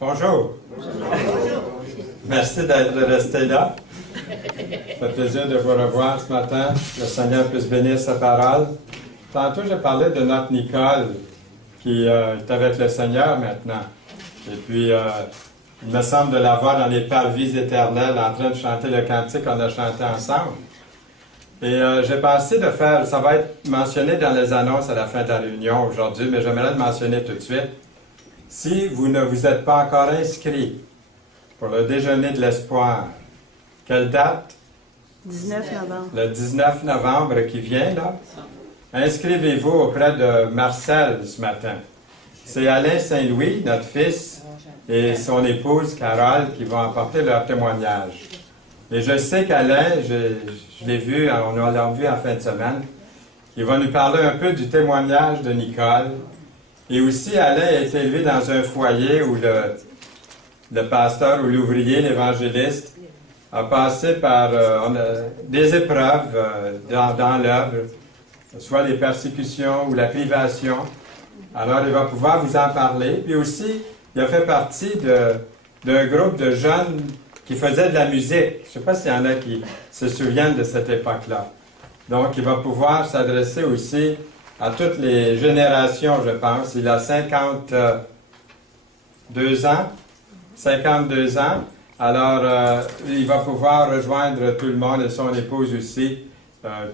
Bonjour. Merci d'être resté là. Ça fait plaisir de vous revoir ce matin. Le Seigneur puisse bénir sa parole. Tantôt, j'ai parlé de notre Nicole qui est avec le Seigneur maintenant. Et puis, il me semble de la voir dans les parvis éternels en train de chanter le cantique qu'on a chanté ensemble. Et j'ai pensé de faire, ça va être mentionné dans les annonces à la fin de la réunion aujourd'hui, mais j'aimerais le mentionner tout de suite. Si vous ne vous êtes pas encore inscrit pour le déjeuner de l'espoir, quelle date? 19 novembre. Le 19 novembre qui vient, là. Inscrivez-vous auprès de Marcel ce matin. C'est Alain Saint-Louis, notre fils, et son épouse Carole qui vont apporter leur témoignage. Et je sais qu'Alain, je l'ai vu, on l'a vu en fin de semaine, il va nous parler un peu du témoignage de Nicole. Et aussi, Alain a été élevé dans un foyer où le pasteur ou l'ouvrier, l'évangéliste, a passé par des épreuves dans l'œuvre, soit les persécutions ou la privation. Alors, il va pouvoir vous en parler. Puis aussi, il a fait partie d'un groupe de jeunes qui faisaient de la musique. Je ne sais pas s'il y en a qui se souviennent de cette époque-là. Donc, il va pouvoir s'adresser aussi à toutes les générations, je pense. Il a 52 ans. 52 ans. Alors, il va pouvoir rejoindre tout le monde et son épouse aussi,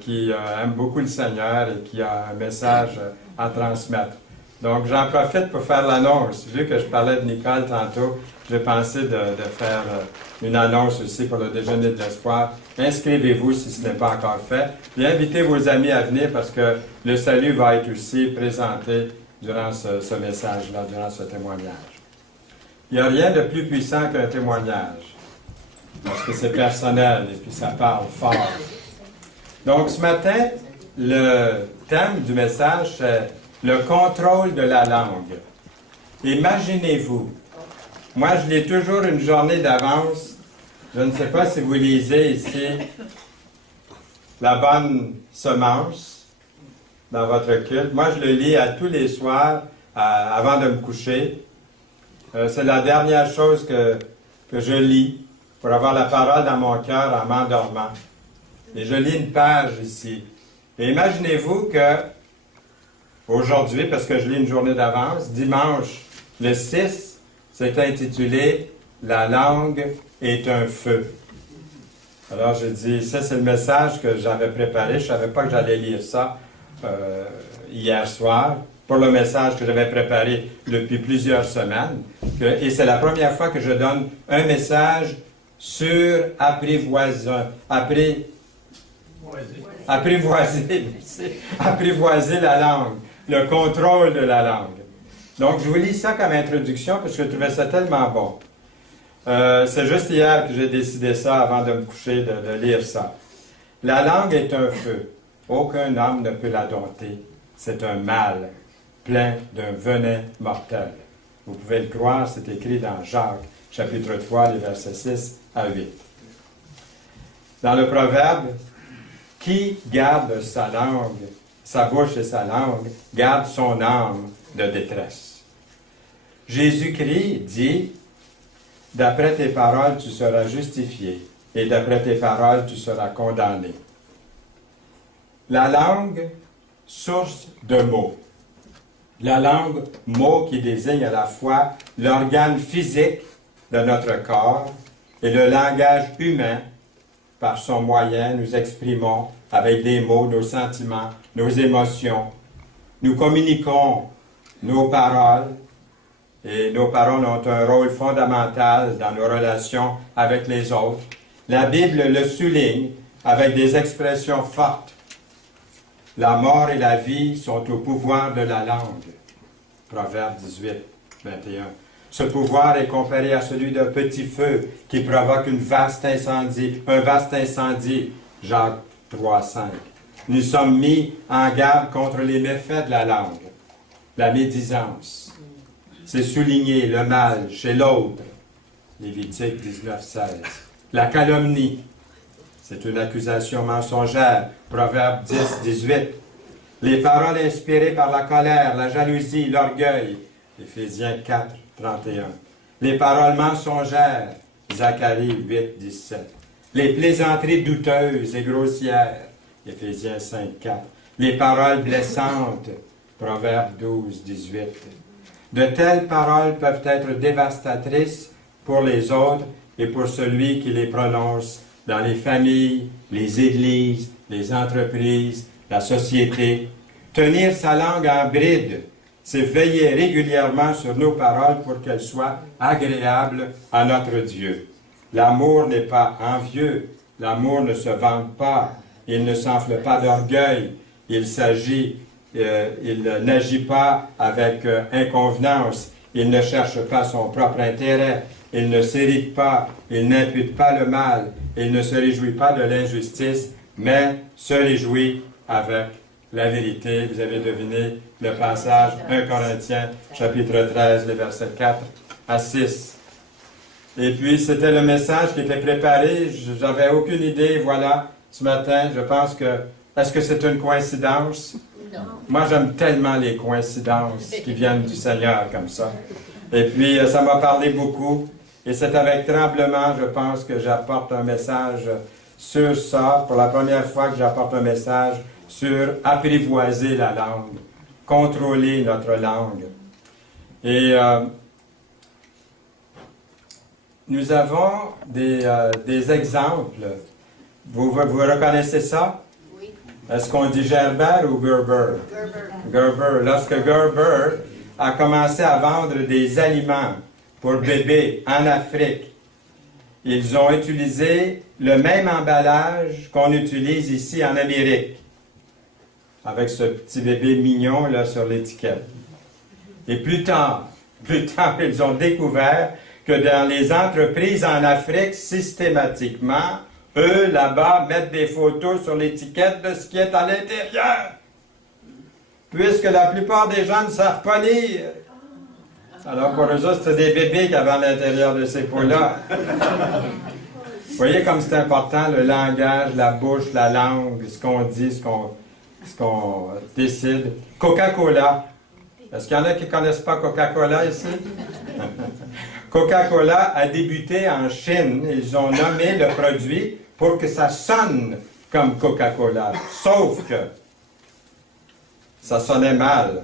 qui aime beaucoup le Seigneur et qui a un message à transmettre. Donc, j'en profite pour faire l'annonce. Vu que je parlais de Nicole tantôt, j'ai pensé de faire une annonce aussi pour le déjeuner de l'espoir. Inscrivez-vous si ce n'est pas encore fait. Et invitez vos amis à venir parce que le salut va être aussi présenté durant ce message-là, durant ce témoignage. Il n'y a rien de plus puissant qu'un témoignage, parce que c'est personnel et puis ça parle fort. Donc ce matin, le thème du message, c'est le contrôle de la langue. Imaginez-vous, moi je lis toujours une journée d'avance, je ne sais pas si vous lisez ici La bonne semence dans votre culte. Moi je le lis à tous les soirs avant de me coucher. C'est la dernière chose que je lis pour avoir la parole dans mon cœur en m'endormant. Et je lis une page ici. Et imaginez-vous que aujourd'hui, parce que je lis une journée d'avance, dimanche, le 6, c'est intitulé « La langue est un feu ». Alors je dis, ça c'est le message que j'avais préparé. Je ne savais pas que j'allais lire ça hier soir, pour le message que j'avais préparé depuis plusieurs semaines. Et c'est la première fois que je donne un message sur apprivoiser la langue, le contrôle de la langue. Donc, je vous lis ça comme introduction parce que je trouvais ça tellement bon. C'est juste hier que j'ai décidé ça avant de me coucher, de lire ça. La langue est un feu. Aucun homme ne peut la dompter. C'est un mal plein d'un venin mortel. Vous pouvez le croire, c'est écrit dans Jacques, chapitre 3, les versets 6 à 8. Dans le proverbe, qui garde sa langue, sa bouche et sa langue, garde son âme de détresse. Jésus-Christ dit, d'après tes paroles, tu seras justifié, et d'après tes paroles, tu seras condamné. La langue, source de mots. La langue, mot qui désigne à la fois l'organe physique de notre corps et le langage humain. Par son moyen, nous exprimons avec des mots nos sentiments, nos émotions. Nous communiquons nos paroles et nos paroles ont un rôle fondamental dans nos relations avec les autres. La Bible le souligne avec des expressions fortes. La mort et la vie sont au pouvoir de la langue. Proverbe 18, 21. Ce pouvoir est comparé à celui d'un petit feu qui provoque un vaste incendie. Jacques 3, 5. Nous sommes mis en garde contre les méfaits de la langue. La médisance, c'est souligner le mal chez l'autre. Lévitique 19, 16. La calomnie, c'est une accusation mensongère. Proverbe 10, 18. Les paroles inspirées par la colère, la jalousie, l'orgueil. Éphésiens 4, 31. les paroles mensongères, Zacharie 8, 17, les plaisanteries douteuses et grossières, Éphésiens 5, 4, les paroles blessantes, Proverbes 12, 18. De telles paroles peuvent être dévastatrices pour les autres et pour celui qui les prononce dans les familles, les églises, les entreprises, la société. Tenir sa langue en bride, c'est veiller régulièrement sur nos paroles pour qu'elles soient agréables à notre Dieu. L'amour n'est pas envieux, l'amour ne se vante pas, il ne s'enfle pas d'orgueil, il n'agit pas avec inconvenance, il ne cherche pas son propre intérêt, il ne s'irrite pas, il n'impute pas le mal, il ne se réjouit pas de l'injustice, mais se réjouit avec la vérité. Vous avez deviné le passage 1 Corinthiens, chapitre 13, les versets 4 à 6. Et puis, c'était le message qui était préparé. Je n'avais aucune idée, voilà, ce matin. Je pense que, est-ce que c'est une coïncidence? Non. Moi, j'aime tellement les coïncidences qui viennent du Seigneur comme ça. Et puis, ça m'a parlé beaucoup. Et c'est avec tremblement, je pense, que j'apporte un message sur ça. Pour la première fois que j'apporte un message sur apprivoiser la langue, contrôler notre langue. Et nous avons des exemples. Vous reconnaissez ça? Oui. Est-ce qu'on dit Gerber ou Gerber? Gerber. Lorsque Gerber a commencé à vendre des aliments pour bébés en Afrique, ils ont utilisé le même emballage qu'on utilise ici en Amérique, avec ce petit bébé mignon là sur l'étiquette. Et plus tard, ils ont découvert que dans les entreprises en Afrique, systématiquement, eux, là-bas, mettent des photos sur l'étiquette de ce qui est à l'intérieur. Puisque la plupart des gens ne savent pas lire. Alors pour eux autres, c'était des bébés qui avaient à l'intérieur de ces pots-là. Vous voyez comme c'est important, le langage, la bouche, la langue, ce qu'on dit, ce qu'on décide. Coca-Cola. Est-ce qu'il y en a qui ne connaissent pas Coca-Cola ici? Coca-Cola a débuté en Chine. Ils ont nommé le produit pour que ça sonne comme Coca-Cola. Sauf que ça sonnait mal.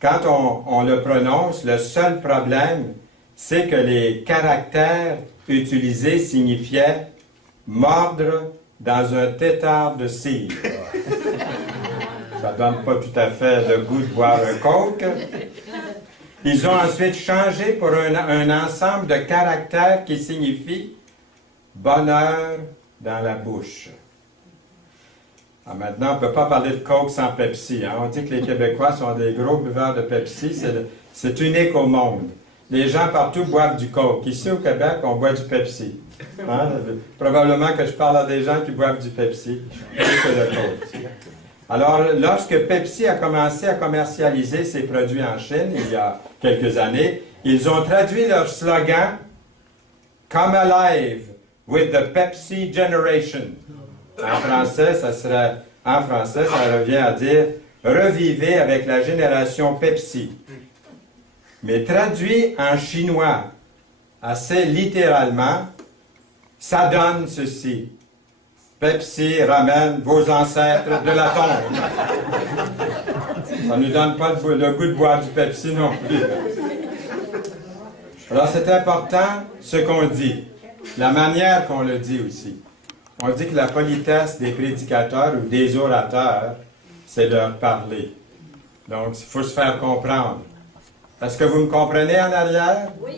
Quand on le prononce, le seul problème, c'est que les caractères utilisés signifiaient mordre dans un tétard de cire. Ça ne donne pas tout à fait le goût de boire un coke. Ils ont ensuite changé pour un ensemble de caractères qui signifie bonheur dans la bouche. Alors maintenant, on ne peut pas parler de Coke sans Pepsi. Hein? On dit que les Québécois sont des gros buveurs de Pepsi. C'est unique au monde. Les gens partout boivent du Coke. Ici au Québec, on boit du Pepsi. Hein? Probablement que je parle à des gens qui boivent du Pepsi plus que le Coke. Alors, lorsque Pepsi a commencé à commercialiser ses produits en Chine, il y a quelques années, ils ont traduit leur slogan « Come alive with the Pepsi Generation ». En français, ça revient à dire « Revivez avec la génération Pepsi ». Mais traduit en chinois, assez littéralement, ça donne ceci. Pepsi ramène vos ancêtres de la tombe. Ça ne nous donne pas le goût de boire du Pepsi non plus. Alors c'est important ce qu'on dit, la manière qu'on le dit aussi. On dit que la politesse des prédicateurs ou des orateurs, c'est leur parler. Donc il faut se faire comprendre. Est-ce que vous me comprenez en arrière? Oui.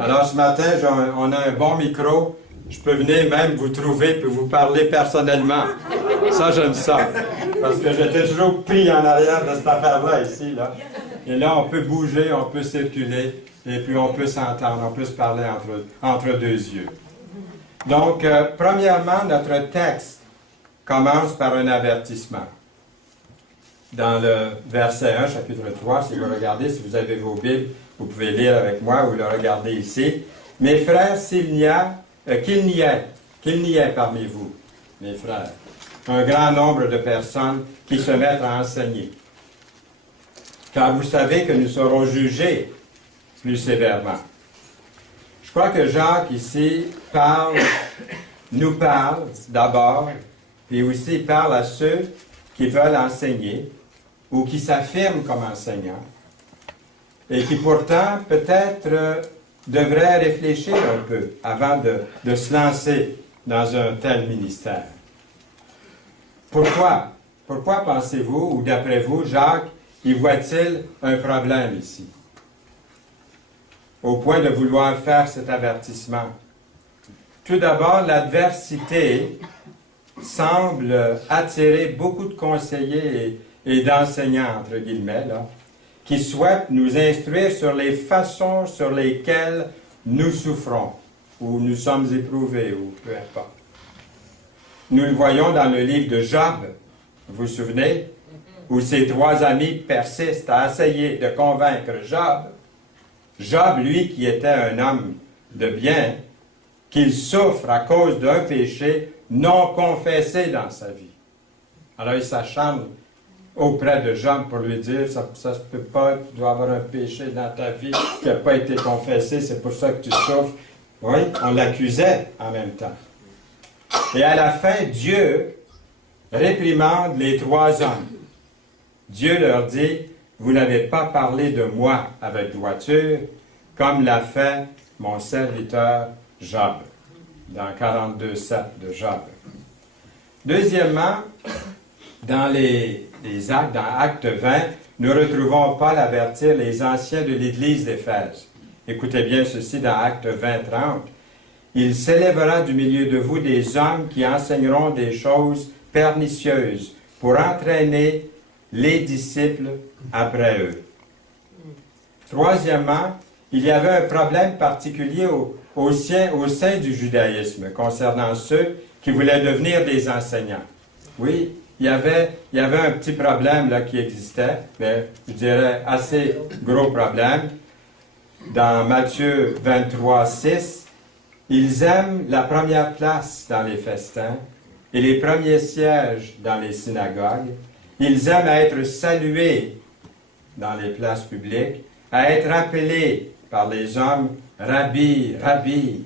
Alors ce matin, on a un bon micro. Je peux venir même vous trouver et vous parler personnellement. Ça, j'aime ça. Parce que j'étais toujours pris en arrière de cette affaire-là, ici. Là. Et là, on peut bouger, on peut circuler, et puis on peut s'entendre, on peut se parler entre deux yeux. Donc, premièrement, notre texte commence par un avertissement. Dans le verset 1, chapitre 3, si vous regardez, si vous avez vos Bibles, vous pouvez lire avec moi ou le regarder ici. Mes frères, qu'il n'y ait parmi vous, mes frères, un grand nombre de personnes qui se mettent à enseigner. Car vous savez que nous serons jugés plus sévèrement. crois que Jacques ici nous parle d'abord, puis aussi il parle à ceux qui veulent enseigner ou qui s'affirment comme enseignants et qui pourtant peut-être devraient réfléchir un peu avant de se lancer dans un tel ministère. Pourquoi? Pourquoi pensez-vous, ou d'après vous, Jacques, y voit-il un problème ici? Au point de vouloir faire cet avertissement. Tout d'abord, l'adversité semble attirer beaucoup de conseillers et d'enseignants, entre guillemets, là, qui souhaitent nous instruire sur les façons sur lesquelles nous souffrons, ou nous sommes éprouvés, ou peu importe. Nous le voyons dans le livre de Job, vous vous souvenez, où ses 3 amis persistent à essayer de convaincre Job. Job, lui, qui était un homme de bien, qu'il souffre à cause d'un péché non confessé dans sa vie. Alors il s'acharne auprès de Job pour lui dire, ça se peut pas, tu dois avoir un péché dans ta vie qui n'a pas été confessé, c'est pour ça que tu souffres. Oui, on l'accusait en même temps. Et à la fin, Dieu réprimande les 3 hommes. Dieu leur dit, vous n'avez pas parlé de moi avec droiture, comme l'a fait mon serviteur Job, dans 42:7 de Job. Deuxièmement, dans les Actes, dans Acte 20, nous retrouvons Paul avertir les anciens de l'Église d'Éphèse. Écoutez bien ceci dans Acte 20:30. Il s'élèvera du milieu de vous des hommes qui enseigneront des choses pernicieuses pour entraîner les disciples après eux. Troisièmement, il y avait un problème particulier au sein du judaïsme concernant ceux qui voulaient devenir des enseignants. Oui, il y avait un petit problème là qui existait, mais je dirais assez gros problème. Dans Matthieu 23:6, ils aiment la première place dans les festins et les premiers sièges dans les synagogues. Ils aiment être salués dans les places publiques, à être appelés par les hommes Rabbi, Rabbi.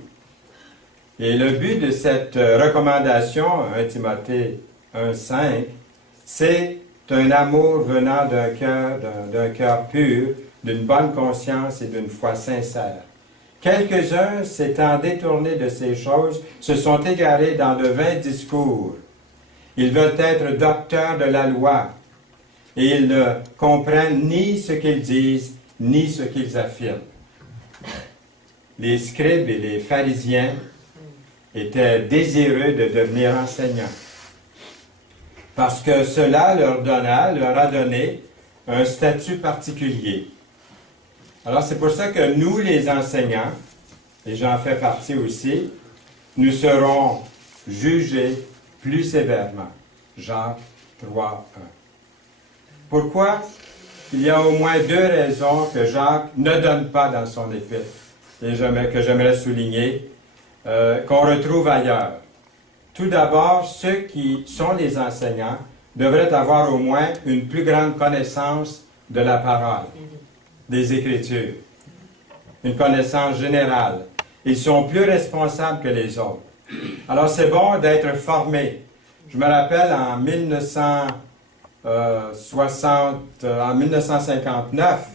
Et le but de cette recommandation, 1 Timothée 1:5, c'est un amour venant d'un cœur pur, d'une bonne conscience et d'une foi sincère. Quelques-uns, s'étant détournés de ces choses, se sont égarés dans de vains discours. Ils veulent être docteurs de la loi, et ils ne comprennent ni ce qu'ils disent, ni ce qu'ils affirment. Les scribes et les pharisiens étaient désireux de devenir enseignants, parce que cela leur a donné un statut particulier. Alors c'est pour ça que nous, les enseignants, et j'en fais partie aussi, nous serons jugés plus sévèrement. Jacques 3:1. Pourquoi? Il y a au moins 2 raisons que Jacques ne donne pas dans son épître, et que j'aimerais souligner, qu'on retrouve ailleurs. Tout d'abord, ceux qui sont les enseignants devraient avoir au moins une plus grande connaissance de la parole, des Écritures, une connaissance générale. Ils sont plus responsables que les autres. Alors c'est bon d'être formé. Je me rappelle en 1959,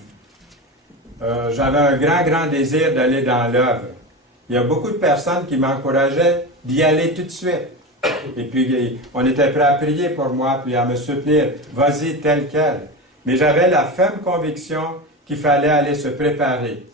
j'avais un grand désir d'aller dans l'œuvre. Il y a beaucoup de personnes qui m'encourageaient d'y aller tout de suite. Et puis, on était prêts à prier pour moi, puis à me soutenir. Vas-y, tel quel. Mais j'avais la ferme conviction qu'il fallait aller se préparer.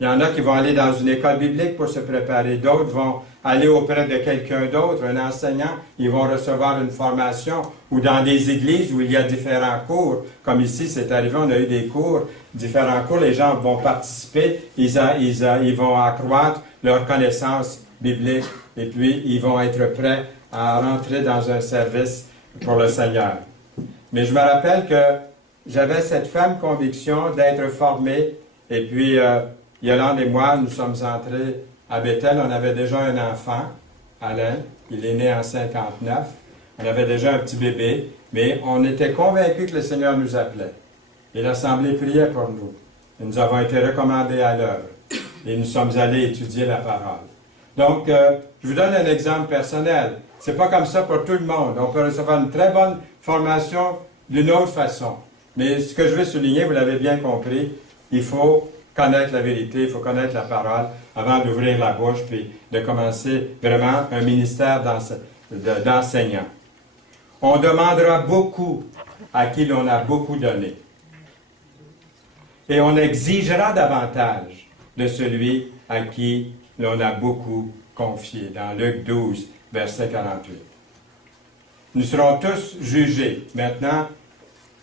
Il y en a qui vont aller dans une école biblique pour se préparer. D'autres vont aller auprès de quelqu'un d'autre, un enseignant. Ils vont recevoir une formation. Ou dans des églises où il y a différents cours. Comme ici, c'est arrivé, on a eu des cours, différents cours. Les gens vont participer. Ils vont accroître leur connaissance biblique. Et puis, ils vont être prêts à rentrer dans un service pour le Seigneur. Mais je me rappelle que j'avais cette ferme conviction d'être formé. Et puis, Yolande et moi, nous sommes entrés à Bethel. On avait déjà un enfant, Alain. Il est né en 59. On avait déjà un petit bébé. Mais on était convaincus que le Seigneur nous appelait. Et l'Assemblée priait pour nous. Et nous avons été recommandés à l'œuvre. Et nous sommes allés étudier la parole. Donc, je vous donne un exemple personnel. C'est pas comme ça pour tout le monde. On peut recevoir une très bonne formation d'une autre façon. Mais ce que je veux souligner, vous l'avez bien compris, il faut connaître la vérité, il faut connaître la parole avant d'ouvrir la bouche puis de commencer vraiment un ministère d'enseignant. On demandera beaucoup à qui l'on a beaucoup donné. Et on exigera davantage de celui à qui l'on a beaucoup confié, dans Luc 12, verset 48. Nous serons tous jugés. Maintenant,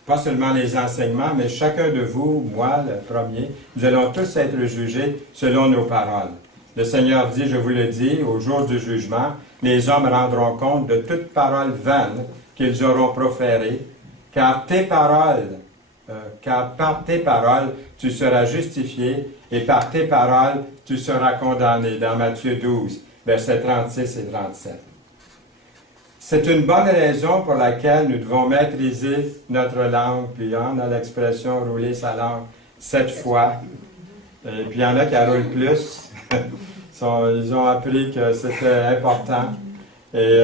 pas seulement les enseignements, mais chacun de vous, moi, le premier, nous allons tous être jugés selon nos paroles. Le Seigneur dit, je vous le dis, au jour du jugement, les hommes rendront compte de toute parole vaine qu'ils auront proférée, car par tes paroles, tu seras justifié, et par tes paroles, tu seras condamné. Dans Matthieu 12, versets 36 et 37. C'est une bonne raison pour laquelle nous devons maîtriser notre langue. Puis on a l'expression rouler sa langue 7 fois. Et puis il y en a qui roulent plus. Ils ont appris que c'était important. Et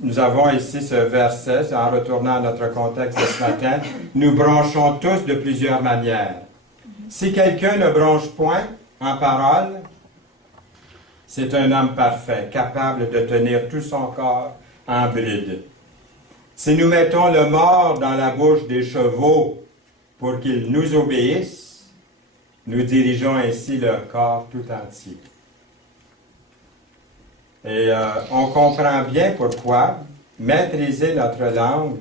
nous avons ici ce verset, en retournant à notre contexte de ce matin. Nous bronchons tous de plusieurs manières. Si quelqu'un ne bronche point en parole, c'est un homme parfait, capable de tenir tout son corps en bride. Si nous mettons le mors dans la bouche des chevaux pour qu'ils nous obéissent, nous dirigeons ainsi leur corps tout entier. Et on comprend bien pourquoi maîtriser notre langue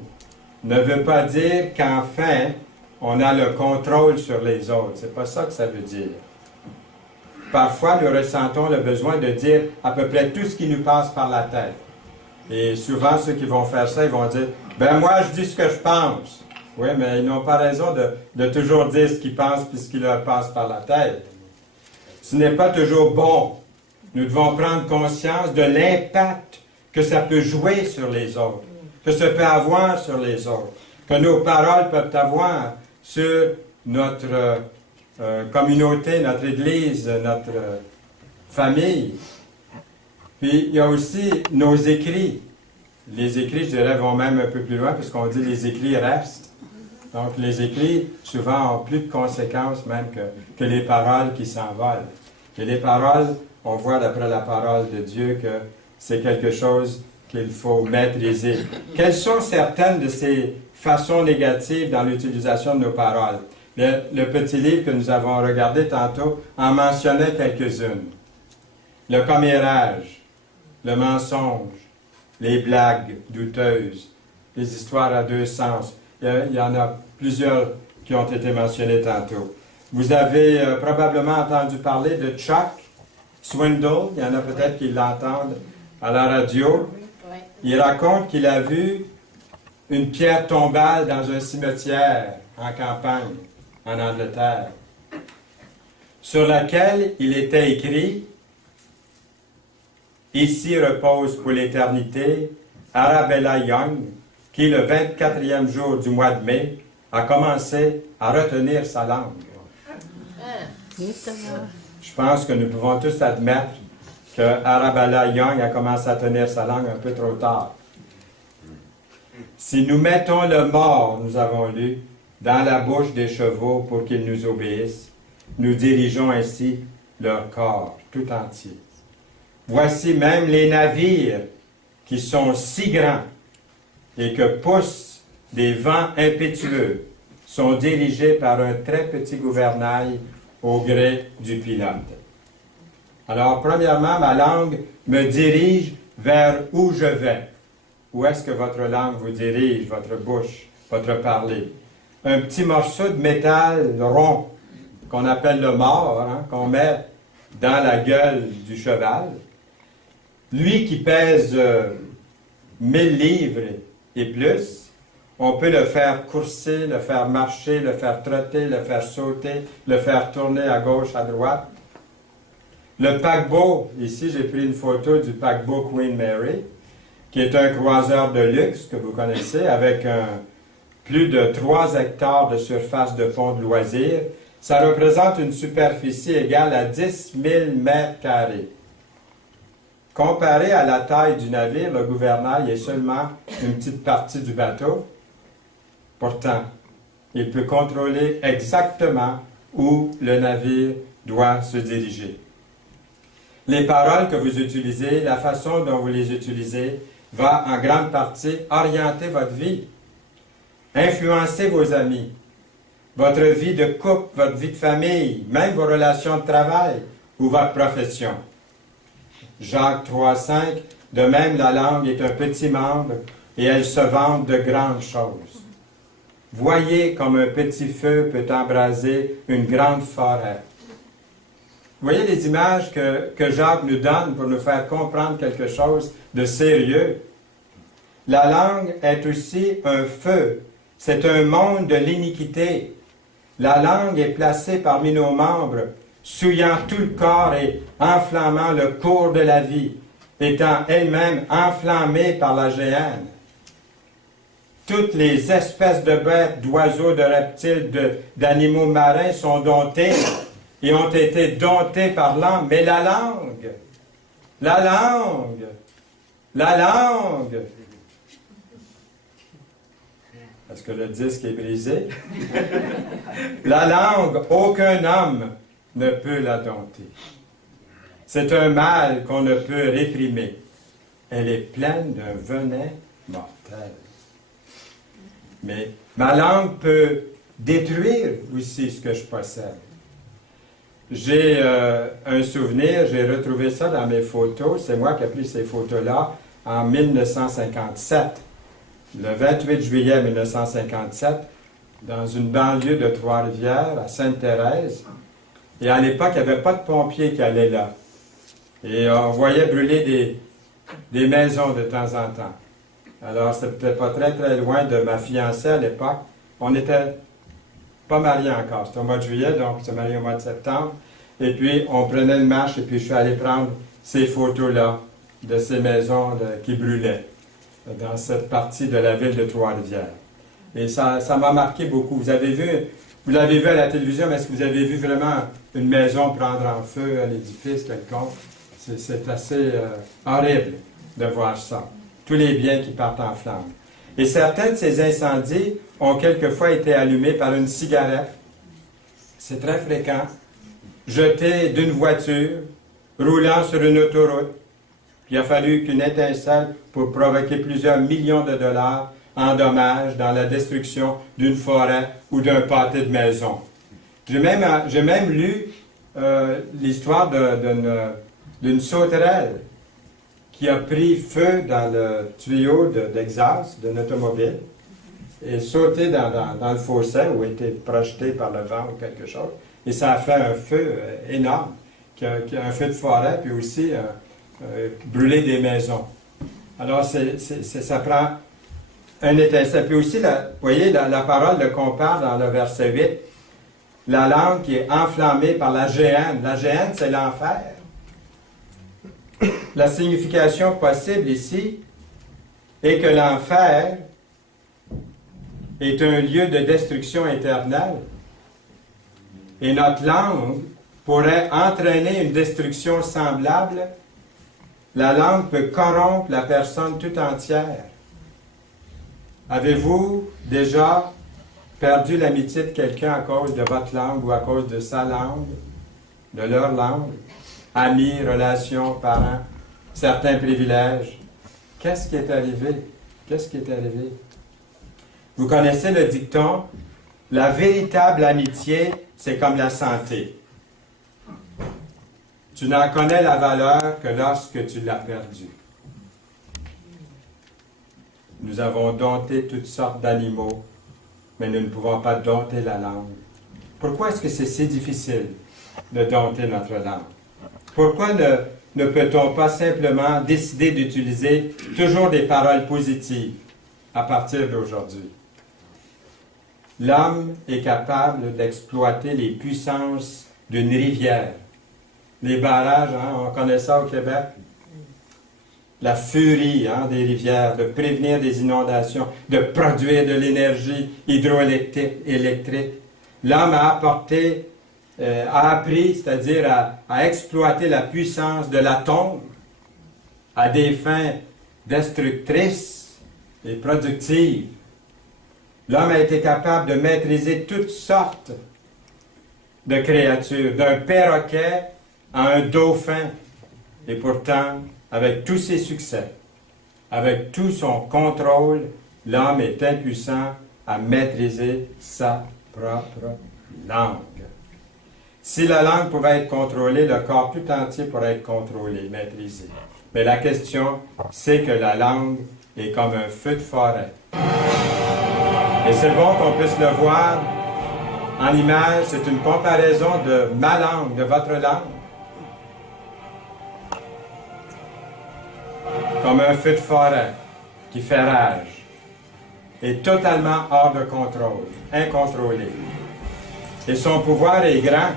ne veut pas dire qu'enfin on a le contrôle sur les autres. C'est pas ça que ça veut dire. Parfois, nous ressentons le besoin de dire à peu près tout ce qui nous passe par la tête. Et souvent, ceux qui vont faire ça, ils vont dire « Ben moi, je dis ce que je pense. » Oui, mais ils n'ont pas raison de toujours dire ce qu'ils pensent puis ce qui leur passe par la tête. Ce n'est pas toujours bon. Nous devons prendre conscience de l'impact que ça peut jouer sur les autres, que ça peut avoir sur les autres, que nos paroles peuvent avoir sur notre communauté, notre Église, notre famille. Puis il y a aussi nos écrits. Les écrits, je dirais, vont même un peu plus loin, puisqu'on dit les écrits restent. Donc les écrits, souvent, ont plus de conséquences même que les paroles qui s'envolent. Et les paroles, on voit d'après la parole de Dieu que c'est quelque chose qu'il faut maîtriser. Quelles sont certaines de ces façons négatives dans l'utilisation de nos paroles? Le petit livre que nous avons regardé tantôt en mentionnait quelques-unes. Le commérage, le mensonge, les blagues douteuses, les histoires à deux sens. Il y en a plusieurs qui ont été mentionnées tantôt. Vous avez probablement entendu parler de Chuck Swindoll. Il y en a peut-être qui l'entendent à la radio. Il raconte qu'il a vu une pierre tombale dans un cimetière en campagne, en Angleterre, sur laquelle il était écrit « Ici repose pour l'éternité Arabella Young, qui le 24e jour du mois de mai a commencé à retenir sa langue. » Je pense que nous pouvons tous admettre que Arabella Young a commencé à tenir sa langue un peu trop tard. Si nous mettons le mort, nous avons lu, dans la bouche des chevaux pour qu'ils nous obéissent, nous dirigeons ainsi leur corps tout entier. Voici même les navires qui sont si grands et que poussent des vents impétueux sont dirigés par un très petit gouvernail au gré du pilote. Alors, premièrement, ma langue me dirige vers où je vais. Où est-ce que votre langue vous dirige, votre bouche, votre parler? Un petit morceau de métal rond qu'on appelle le mort, qu'on met dans la gueule du cheval. Lui qui pèse 1000 livres et plus, on peut le faire courser, le faire marcher, le faire trotter, le faire sauter, le faire tourner à gauche, à droite. Le paquebot, ici j'ai pris une photo du paquebot Queen Mary, qui est un croiseur de luxe que vous connaissez, avec plus de 3 hectares de surface de fond de loisirs, Ça représente une superficie égale à 10 000 mètres carrés. Comparé à la taille du navire, le gouvernail est seulement une petite partie du bateau. Pourtant, il peut contrôler exactement où le navire doit se diriger. Les paroles que vous utilisez, la façon dont vous les utilisez, va en grande partie orienter votre vie, influencer vos amis, votre vie de couple, votre vie de famille, même vos relations de travail ou votre profession. Jacques 3,5, de même la langue est un petit membre et elle se vante de grandes choses. Voyez comme un petit feu peut embraser une grande forêt. Vous voyez les images que Jacques nous donne pour nous faire comprendre quelque chose de sérieux. La langue est aussi un feu. C'est un monde de l'iniquité. La langue est placée parmi nos membres, souillant tout le corps et enflammant le cours de la vie, étant elle-même enflammée par la géhenne. Toutes les espèces de bêtes, d'oiseaux, de reptiles, d'animaux marins sont domptés et ont été domptés par l'âme. Mais la langue, parce que le disque est brisé, la langue, aucun homme ne peut la dompter. C'est un mal qu'on ne peut réprimer. Elle est pleine d'un venin mortel. Mais ma langue peut détruire aussi ce que je possède. J'ai un souvenir, j'ai retrouvé ça dans mes photos. C'est moi qui ai pris ces photos-là en 1957. Le 28 juillet 1957, dans une banlieue de Trois-Rivières, à Sainte-Thérèse. Et à l'époque, il n'y avait pas de pompiers qui allaient là. Et on voyait brûler des maisons de temps en temps. Alors, c'était pas très, très loin de ma fiancée à l'époque. On n'était pas mariés encore. C'était au mois de juillet, donc on s'est mariés au mois de septembre. Et puis, on prenait une marche et puis je suis allé prendre ces photos-là de ces maisons qui brûlaient dans cette partie de la ville de Trois-Rivières. Et ça m'a marqué beaucoup. Vous l'avez vu à la télévision, mais est-ce que vous avez vu vraiment une maison prendre en feu, un édifice quelconque? C'est assez horrible de voir ça. Tous les biens qui partent en flammes. Et certains de ces incendies ont quelquefois été allumés par une cigarette. C'est très fréquent. Jetée d'une voiture, roulant sur une autoroute. Il a fallu qu'une étincelle pour provoquer plusieurs millions de dollars en dommages dans la destruction d'une forêt ou d'un pâté de maison. J'ai même lu l'histoire d'une sauterelle qui a pris feu dans le tuyau d'exhaust d'une automobile et sauté dans le fossé ou été projeté par le vent ou quelque chose. Et ça a fait un feu énorme, un feu de forêt, puis aussi brûler des maisons. Alors, ça prend un étincelle. Puis aussi, vous voyez, la parole le compare dans le verset 8. La langue qui est enflammée par la géhenne. La géhenne, c'est l'enfer. La signification possible ici est que l'enfer est un lieu de destruction éternelle. Et notre langue pourrait entraîner une destruction semblable. La langue peut corrompre la personne tout entière. Avez-vous déjà perdu l'amitié de quelqu'un à cause de votre langue ou à cause de sa langue, de leur langue? Amis, relations, parents, certains privilèges. Qu'est-ce qui est arrivé? Qu'est-ce qui est arrivé? Vous connaissez le dicton, la véritable amitié, c'est comme la santé. Tu n'en connais la valeur que lorsque tu l'as perdue. Nous avons dompté toutes sortes d'animaux, mais nous ne pouvons pas dompter la langue. Pourquoi est-ce que c'est si difficile de dompter notre langue? Pourquoi ne peut-on pas simplement décider d'utiliser toujours des paroles positives à partir d'aujourd'hui? L'homme est capable d'exploiter les puissances d'une rivière. Les barrages, on connaît ça au Québec. La furie des rivières, de prévenir des inondations, de produire de l'énergie hydroélectrique. L'homme a apporté a appris, c'est-à-dire à exploiter la puissance de l'atome à des fins destructrices et productives. L'homme a été capable de maîtriser toutes sortes de créatures, d'un perroquet à un dauphin, et pourtant, avec tous ses succès, avec tout son contrôle, l'homme est impuissant à maîtriser sa propre langue. Si la langue pouvait être contrôlée, le corps tout entier pourrait être contrôlé, maîtrisé. Mais la question, c'est que la langue est comme un feu de forêt. Et c'est bon qu'on puisse le voir en image, c'est une comparaison de ma langue, de votre langue. Comme un feu de forêt qui fait rage, est totalement hors de contrôle, incontrôlé. Et son pouvoir est grand,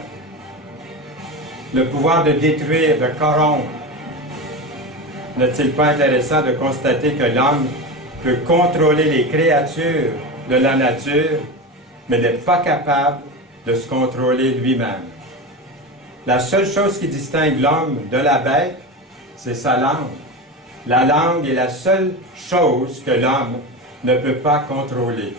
le pouvoir de détruire, de corrompre. N'est-il pas intéressant de constater que l'homme peut contrôler les créatures de la nature, mais n'est pas capable de se contrôler lui-même? La seule chose qui distingue l'homme de la bête, c'est sa langue. La langue est la seule chose que l'homme ne peut pas contrôler.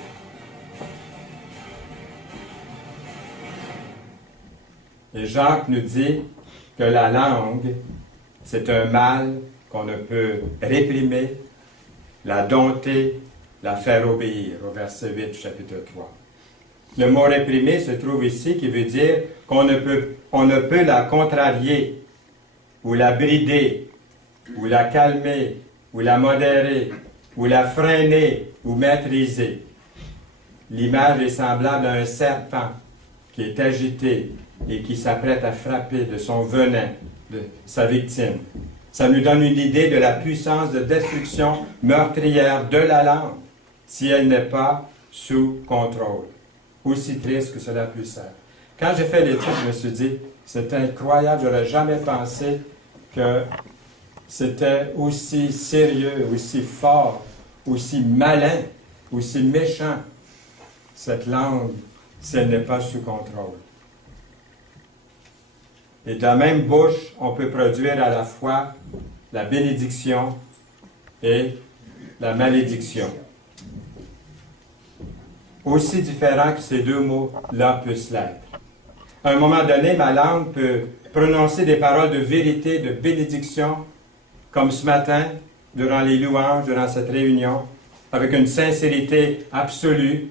Et Jacques nous dit que la langue, c'est un mal qu'on ne peut réprimer, la dompter, la faire obéir, au verset 8 du chapitre 3. Le mot réprimer se trouve ici, qui veut dire qu'on ne peut la contrarier, ou la brider, ou la calmer, ou la modérer, ou la freiner, ou maîtriser. L'image est semblable à un serpent qui est agité et qui s'apprête à frapper de son venin de sa victime. Ça nous donne une idée de la puissance de destruction meurtrière de la langue, si elle n'est pas sous contrôle. Aussi triste que cela puisse être. Quand j'ai fait l'étude, je me suis dit, c'est incroyable, je n'aurais jamais pensé que c'était aussi sérieux, aussi fort, aussi malin, aussi méchant, cette langue, si elle n'est pas sous contrôle. Et de la même bouche, on peut produire à la fois la bénédiction et la malédiction. Aussi différents que ces deux mots-là puissent l'être. À un moment donné, ma langue peut prononcer des paroles de vérité, de bénédiction, comme ce matin, durant les louanges, durant cette réunion, avec une sincérité absolue.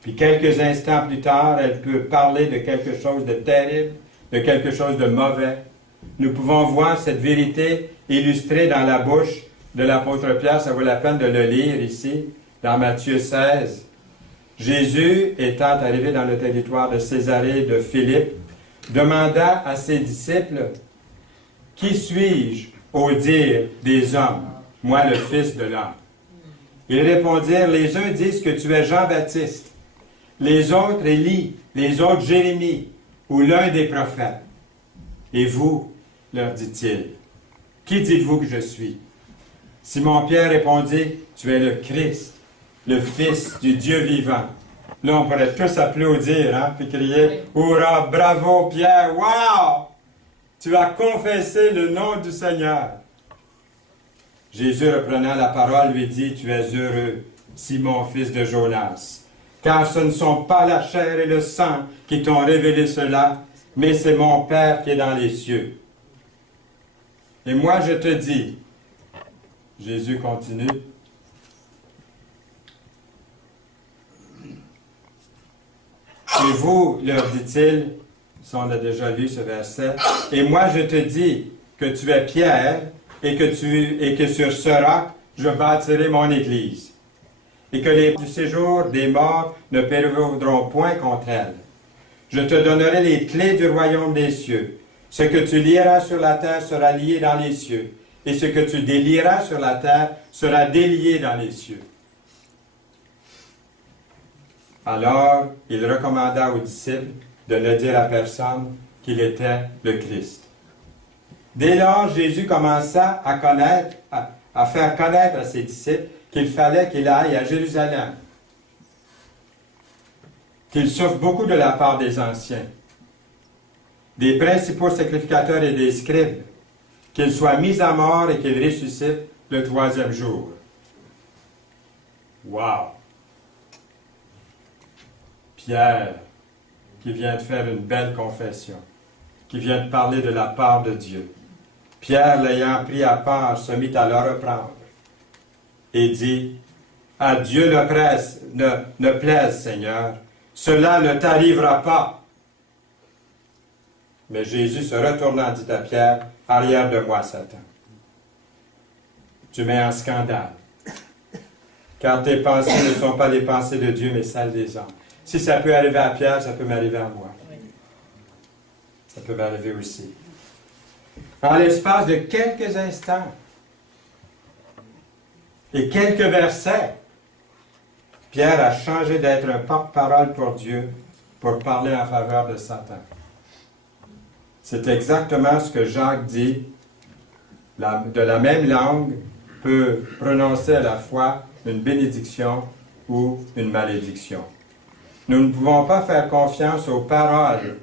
Puis quelques instants plus tard, elle peut parler de quelque chose de terrible, de quelque chose de mauvais. Nous pouvons voir cette vérité illustrée dans la bouche de l'apôtre Pierre. Ça vaut la peine de le lire ici, dans Matthieu 16. Jésus, étant arrivé dans le territoire de Césarée de Philippe, demanda à ses disciples, « Qui suis-je au dire des hommes, moi le Fils de l'homme? » Ils répondirent, « Les uns disent que tu es Jean-Baptiste, les autres Élie, les autres Jérémie, ou l'un des prophètes. Et vous, leur dit-il, qui dites-vous que je suis? » Simon-Pierre répondit, « Tu es le Christ, le Fils du Dieu vivant. » Là, on pourrait tous applaudir, hein, puis crier, « Hourra, bravo Pierre, wow! Tu as confessé le nom du Seigneur. » Jésus, reprenant la parole, lui dit, « Tu es heureux, Simon, fils de Jonas, car ce ne sont pas la chair et le sang qui t'ont révélé cela, mais c'est mon Père qui est dans les cieux. Et moi je te dis, Jésus continue, et vous, leur dit-il, si on a déjà lu ce verset, et moi je te dis que tu es Pierre, et que sur ce roc, je bâtirai mon Église, et que les du séjour des morts ne prévaudront point contre elle. Je te donnerai les clés du royaume des cieux. Ce que tu lieras sur la terre sera lié dans les cieux, et ce que tu délieras sur la terre sera délié dans les cieux. Alors, il recommanda aux disciples de ne dire à personne qu'il était le Christ. Dès lors, Jésus commença à faire connaître à ses disciples qu'il fallait qu'il aille à Jérusalem, qu'il souffre beaucoup de la part des anciens, des principaux sacrificateurs et des scribes, qu'il soit mis à mort et qu'il ressuscite le troisième jour. Wow! Pierre, qui vient de faire une belle confession, qui vient de parler de la part de Dieu. Pierre, l'ayant pris à part, se mit à le reprendre et dit, « À Dieu ne plaise, Seigneur, cela ne t'arrivera pas. » Mais Jésus se retournant dit à Pierre, « Arrière de moi, Satan. Tu mets en scandale, car tes pensées ne sont pas les pensées de Dieu, mais celles des hommes. » Si ça peut arriver à Pierre, ça peut m'arriver à moi. Ça peut m'arriver aussi. En l'espace de quelques instants et quelques versets, Pierre a changé d'être un porte-parole pour Dieu pour parler en faveur de Satan. C'est exactement ce que Jacques dit. De la même langue peut prononcer à la fois une bénédiction ou une malédiction. Nous ne pouvons pas faire confiance aux paroles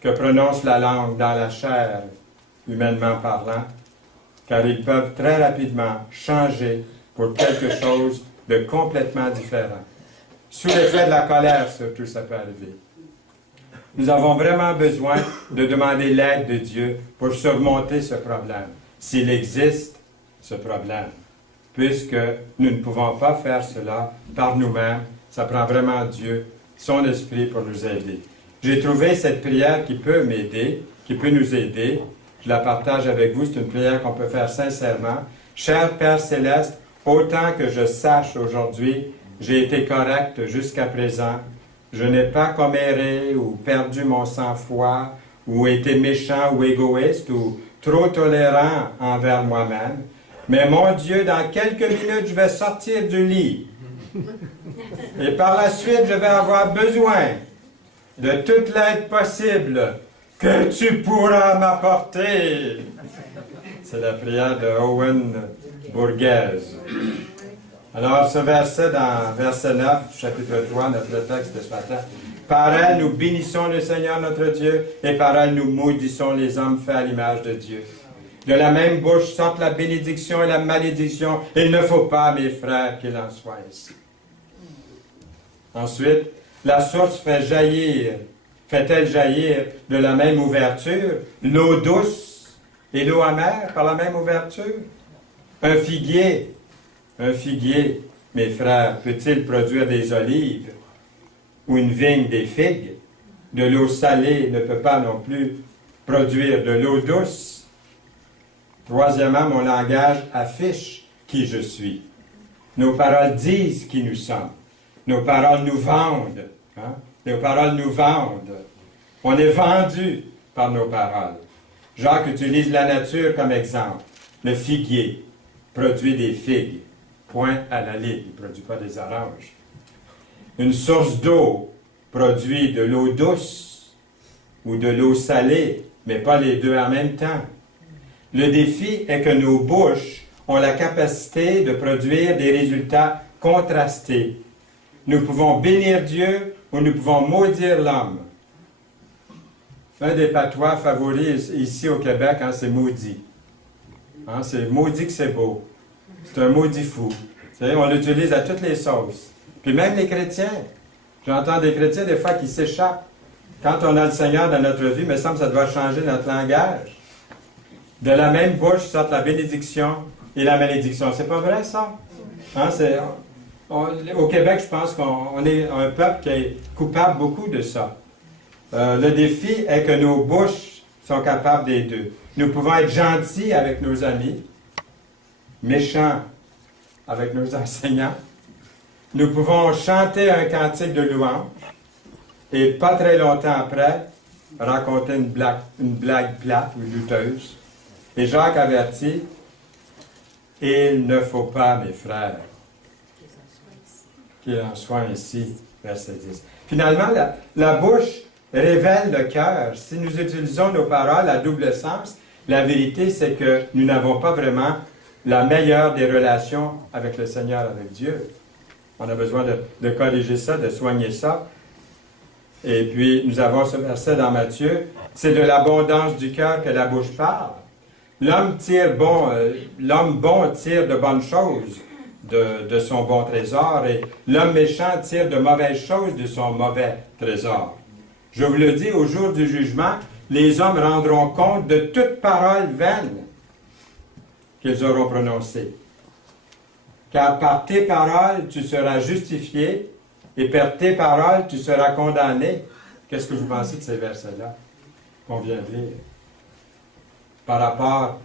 que prononce la langue dans la chair, humainement parlant, car ils peuvent très rapidement changer pour quelque chose de complètement différent. Sous l'effet de la colère, surtout, ça peut arriver. Nous avons vraiment besoin de demander l'aide de Dieu pour surmonter ce problème, s'il existe ce problème, puisque nous ne pouvons pas faire cela par nous-mêmes. Ça prend vraiment Dieu, son esprit pour nous aider. J'ai trouvé cette prière qui peut m'aider, qui peut nous aider. Je la partage avec vous. C'est une prière qu'on peut faire sincèrement. Cher Père Céleste, autant que je sache aujourd'hui, j'ai été correct jusqu'à présent. Je n'ai pas comméré ou perdu mon sang-froid, ou été méchant ou égoïste, ou trop tolérant envers moi-même. Mais mon Dieu, dans quelques minutes, je vais sortir du lit. Et par la suite, je vais avoir besoin de toute l'aide possible que tu pourras m'apporter. C'est la prière de Owen Burgess. Alors, ce verset dans verset 9, chapitre 3, notre texte de ce matin. Par elle, nous bénissons le Seigneur notre Dieu, et par elle, nous maudissons les hommes faits à l'image de Dieu. De la même bouche sortent la bénédiction et la malédiction. Il ne faut pas, mes frères, qu'il en soit ainsi. Ensuite, la source fait-elle jaillir de la même ouverture l'eau douce et l'eau amère par la même ouverture? Un figuier, mes frères, peut-il produire des olives ou une vigne des figues? De l'eau salée ne peut pas non plus produire de l'eau douce. Troisièmement, mon langage affiche qui je suis. Nos paroles disent qui nous sommes. Nos paroles nous vendent. Hein? Nos paroles nous vendent. On est vendu par nos paroles. Jacques utilise la nature comme exemple. Le figuier produit des figues. Point à la ligne. Il ne produit pas des oranges. Une source d'eau produit de l'eau douce ou de l'eau salée, mais pas les deux en même temps. Le défi est que nos bouches ont la capacité de produire des résultats contrastés. Nous pouvons bénir Dieu ou nous pouvons maudire l'homme. Un des patois favoris ici au Québec, hein, c'est maudit. Hein, c'est maudit que c'est beau. C'est un maudit fou. Vous savez, on l'utilise à toutes les sauces. Puis même les chrétiens. J'entends des chrétiens des fois qui s'échappent. Quand on a le Seigneur dans notre vie, il me semble que ça doit changer notre langage. De la même bouche sortent la bénédiction et la malédiction. C'est pas vrai, ça? Hein, au Québec, je pense qu'on est un peuple qui est coupable beaucoup de ça. Le défi est que nos bouches sont capables des deux. Nous pouvons être gentils avec nos amis, méchants avec nos enseignants. Nous pouvons chanter un cantique de louange et pas très longtemps après, raconter une blague plate ou douteuse. Et Jacques avertit, « Il ne faut pas, mes frères, qu'il en soit ainsi. » Verset 10. Finalement, la bouche révèle le cœur. Si nous utilisons nos paroles à double sens, la vérité, c'est que nous n'avons pas vraiment la meilleure des relations avec le Seigneur, avec Dieu. On a besoin de corriger ça, de soigner ça. Et puis, nous avons ce verset dans Matthieu. C'est de l'abondance du cœur que la bouche parle. L'homme bon tire de bonnes choses de son bon trésor et l'homme méchant tire de mauvaises choses de son mauvais trésor. Je vous le dis, au jour du jugement, les hommes rendront compte de toute parole vaine qu'ils auront prononcée. Car par tes paroles, tu seras justifié, et par tes paroles, tu seras condamné. Qu'est-ce que vous pensez de ces versets-là qu'on vient de lire? Par rapport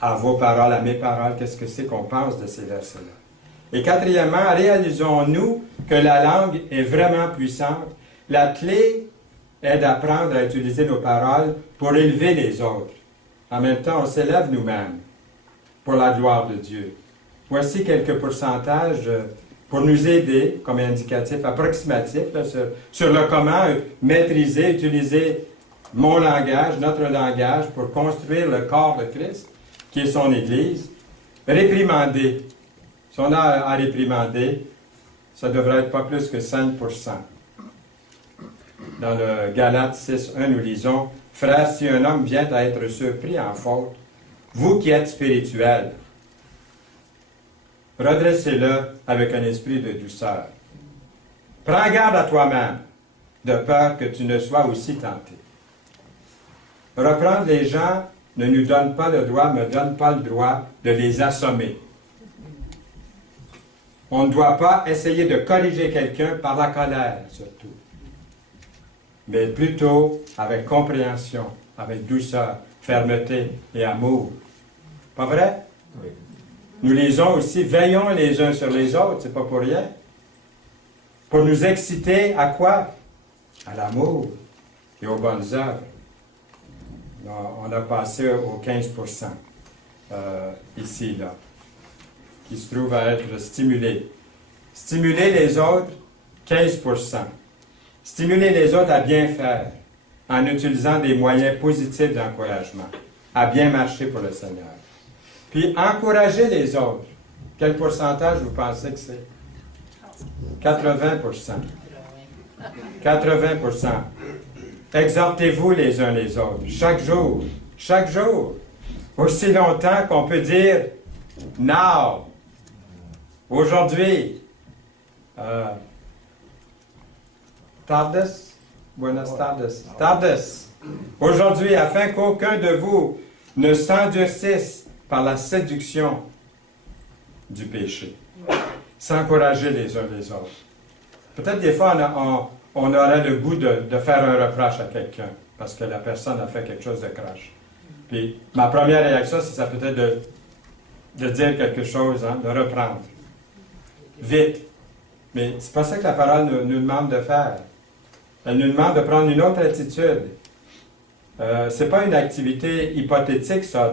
à vos paroles, à mes paroles, qu'est-ce que c'est qu'on pense de ces versets-là? Et quatrièmement, réalisons-nous que la langue est vraiment puissante. La clé est d'apprendre à utiliser nos paroles pour élever les autres. En même temps, on s'élève nous-mêmes pour la gloire de Dieu. Voici quelques pourcentages pour nous aider, comme indicatif approximatif, là, sur le comment maîtriser, utiliser mon langage, notre langage, pour construire le corps de Christ, qui est son Église. Réprimander. Si on a à réprimander, ça devrait être pas plus que 5%. Dans le Galates 6.1, nous lisons « Frères, si un homme vient à être surpris en faute, vous qui êtes spirituels, redressez-le avec un esprit de douceur. Prends garde à toi-même, de peur que tu ne sois aussi tenté. » Reprendre les gens ne nous donne pas le droit, me donne pas le droit de les assommer. On ne doit pas essayer de corriger quelqu'un par la colère, surtout, mais plutôt avec compréhension, avec douceur, fermeté et amour. Pas vrai? Oui. Nous lisons aussi, veillons les uns sur les autres, c'est pas pour rien. Pour nous exciter à quoi? À l'amour et aux bonnes œuvres. On a passé au 15% ici, là, qui se trouve à être stimulé. Stimuler les autres, 15%. Stimuler les autres à bien faire, en utilisant des moyens positifs d'encouragement, à bien marcher pour le Seigneur. Puis encourager les autres. Quel pourcentage vous pensez que c'est? 80%. 80%. Exhortez-vous les uns les autres, chaque jour, aussi longtemps qu'on peut dire « now », aujourd'hui, tardes, buenas tardes, tardes, aujourd'hui, afin qu'aucun de vous ne s'endurcisse par la séduction du péché. S'encourager les uns les autres. Peut-être des fois, on aurait le goût de faire un reproche à quelqu'un parce que la personne a fait quelque chose de croche. Puis, ma première réaction, c'est ça peut être de dire quelque chose, hein, de reprendre. Vite. Mais c'est pas ça que la parole nous demande de faire. Elle nous demande de prendre une autre attitude. C'est pas une activité hypothétique, ça,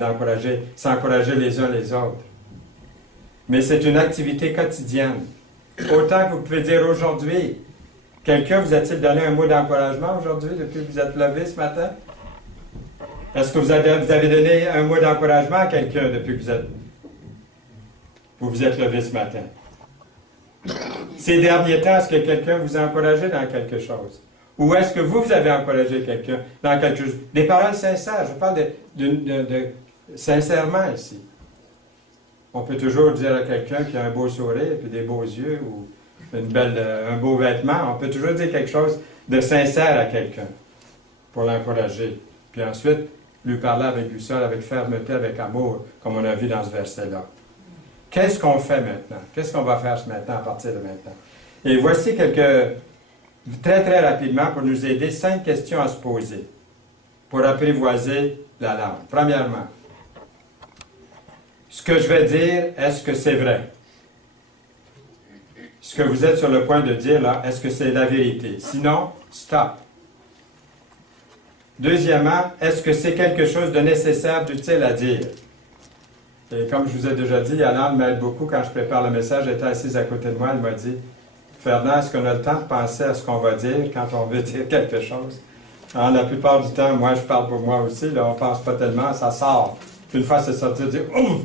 s'encourager les uns les autres. Mais c'est une activité quotidienne. Autant que vous pouvez dire aujourd'hui, quelqu'un vous a-t-il donné un mot d'encouragement aujourd'hui, depuis que vous êtes levé ce matin? Est-ce que vous avez donné un mot d'encouragement à quelqu'un depuis que vous vous êtes levé ce matin? Ces derniers temps, est-ce que quelqu'un vous a encouragé dans quelque chose? Ou est-ce que vous avez encouragé quelqu'un dans quelque chose? Des paroles sincères, je parle de sincèrement ici. On peut toujours dire à quelqu'un qui a un beau sourire, puis des beaux yeux, ou un beau vêtement, on peut toujours dire quelque chose de sincère à quelqu'un pour l'encourager. Puis ensuite, lui parler avec douceur, avec fermeté, avec amour, comme on a vu dans ce verset-là. Qu'est-ce qu'on fait maintenant? Qu'est-ce qu'on va faire maintenant à partir de maintenant? Et voici très très rapidement, pour nous aider, 5 questions à se poser pour apprivoiser la langue. Premièrement, ce que je vais dire, est-ce que c'est vrai? Ce que vous êtes sur le point de dire là, est-ce que c'est la vérité? Sinon, stop. Deuxièmement, est-ce que c'est quelque chose de nécessaire, d'utile à dire? Et comme je vous ai déjà dit, Yolande m'aide beaucoup quand je prépare le message. Elle était assise à côté de moi, elle m'a dit, Fernand, est-ce qu'on a le temps de penser à ce qu'on va dire quand on veut dire quelque chose? Alors, la plupart du temps, moi je parle pour moi aussi, là, on ne pense pas tellement, ça sort. Puis une fois c'est sorti, on dit, oh!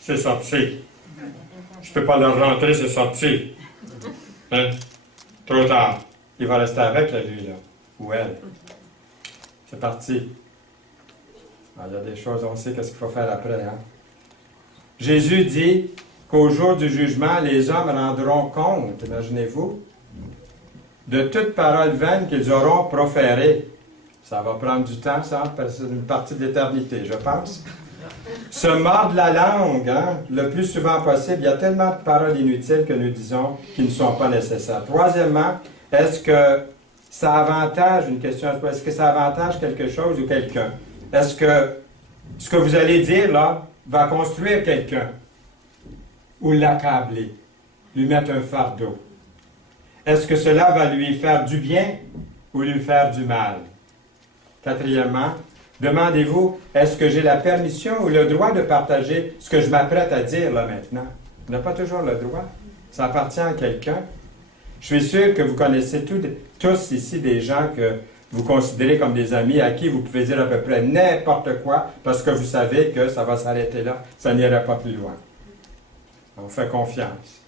C'est sorti. Je ne peux pas le rentrer, c'est sorti. Hein? Trop tard. Il va rester avec, là, lui, là. Ou elle. C'est parti. Alors, il y a des choses, on sait qu'est-ce qu'il faut faire après, hein. Jésus dit qu'au jour du jugement, les hommes rendront compte, imaginez-vous, de toute parole vaine qu'ils auront proférée. Ça va prendre du temps, ça, parce que c'est une partie de l'éternité, je pense. Se mordre la langue, hein, le plus souvent possible. Il y a tellement de paroles inutiles que nous disons qui ne sont pas nécessaires. Troisièmement, est-ce que ça avantage, une question, est-ce que ça avantage quelque chose ou quelqu'un? Est-ce que ce que vous allez dire, là, va construire quelqu'un? Ou l'accabler? Lui mettre un fardeau? Est-ce que cela va lui faire du bien ou lui faire du mal? Quatrièmement, demandez-vous, est-ce que j'ai la permission ou le droit de partager ce que je m'apprête à dire là maintenant? On n'a pas toujours le droit. Ça appartient à quelqu'un. Je suis sûr que vous connaissez tous ici des gens que vous considérez comme des amis à qui vous pouvez dire à peu près n'importe quoi parce que vous savez que ça va s'arrêter là, ça n'ira pas plus loin. On fait confiance.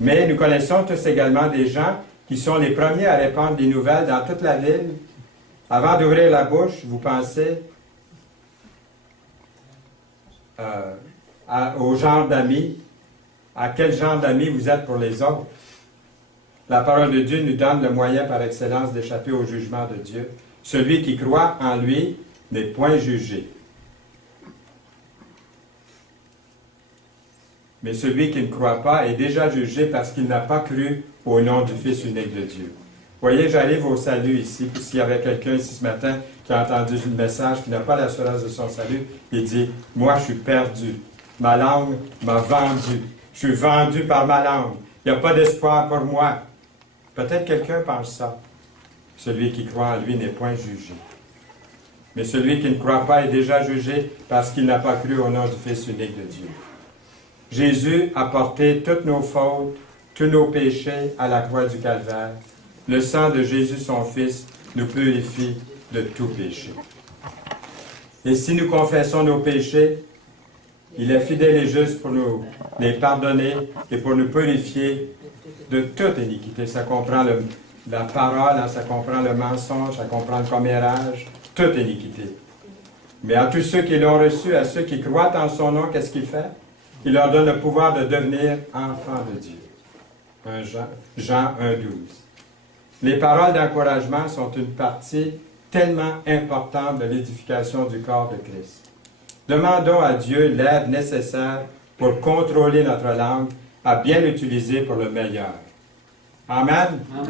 Mais nous connaissons tous également des gens qui sont les premiers à répandre des nouvelles dans toute la ville. Avant d'ouvrir la bouche, vous pensez au genre d'amis, à quel genre d'amis vous êtes pour les autres. La parole de Dieu nous donne le moyen par excellence d'échapper au jugement de Dieu. Celui qui croit en lui n'est point jugé. Mais celui qui ne croit pas est déjà jugé parce qu'il n'a pas cru au nom du Fils unique de Dieu. Voyez, j'arrive au salut ici, puis s'il y avait quelqu'un ici ce matin qui a entendu le message, qui n'a pas l'assurance de son salut, il dit, « Moi, je suis perdu. Ma langue m'a vendu. Je suis vendu par ma langue. Il n'y a pas d'espoir pour moi. » Peut-être quelqu'un pense ça. Celui qui croit en lui n'est point jugé. Mais celui qui ne croit pas est déjà jugé parce qu'il n'a pas cru au nom du Fils unique de Dieu. Jésus a porté toutes nos fautes, tous nos péchés à la croix du Calvaire. Le sang de Jésus, son Fils, nous purifie de tout péché. Et si nous confessons nos péchés, il est fidèle et juste pour nous les pardonner et pour nous purifier de toute iniquité. Ça comprend la parole, hein, ça comprend le mensonge, ça comprend le commérage, toute iniquité. Mais à tous ceux qui l'ont reçu, à ceux qui croient en son nom, qu'est-ce qu'il fait? Il leur donne le pouvoir de devenir enfants de Dieu. Jean 1,12. Les paroles d'encouragement sont une partie tellement importante de l'édification du corps de Christ. Demandons à Dieu l'aide nécessaire pour contrôler notre langue, à bien l'utiliser pour le meilleur. Amen. Amen.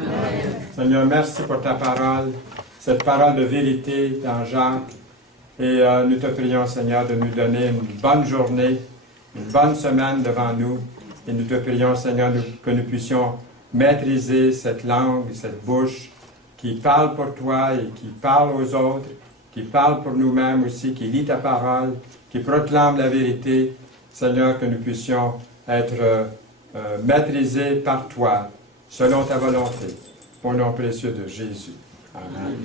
Seigneur, merci pour ta parole, cette parole de vérité dans Jacques. Et nous te prions, Seigneur, de nous donner une bonne journée, une bonne semaine devant nous. Et nous te prions, Seigneur, que nous puissions maîtriser cette langue, cette bouche qui parle pour toi et qui parle aux autres, qui parle pour nous-mêmes aussi, qui lit ta parole, qui proclame la vérité. Seigneur, que nous puissions être maîtrisés par toi, selon ta volonté. Au nom précieux de Jésus. Amen.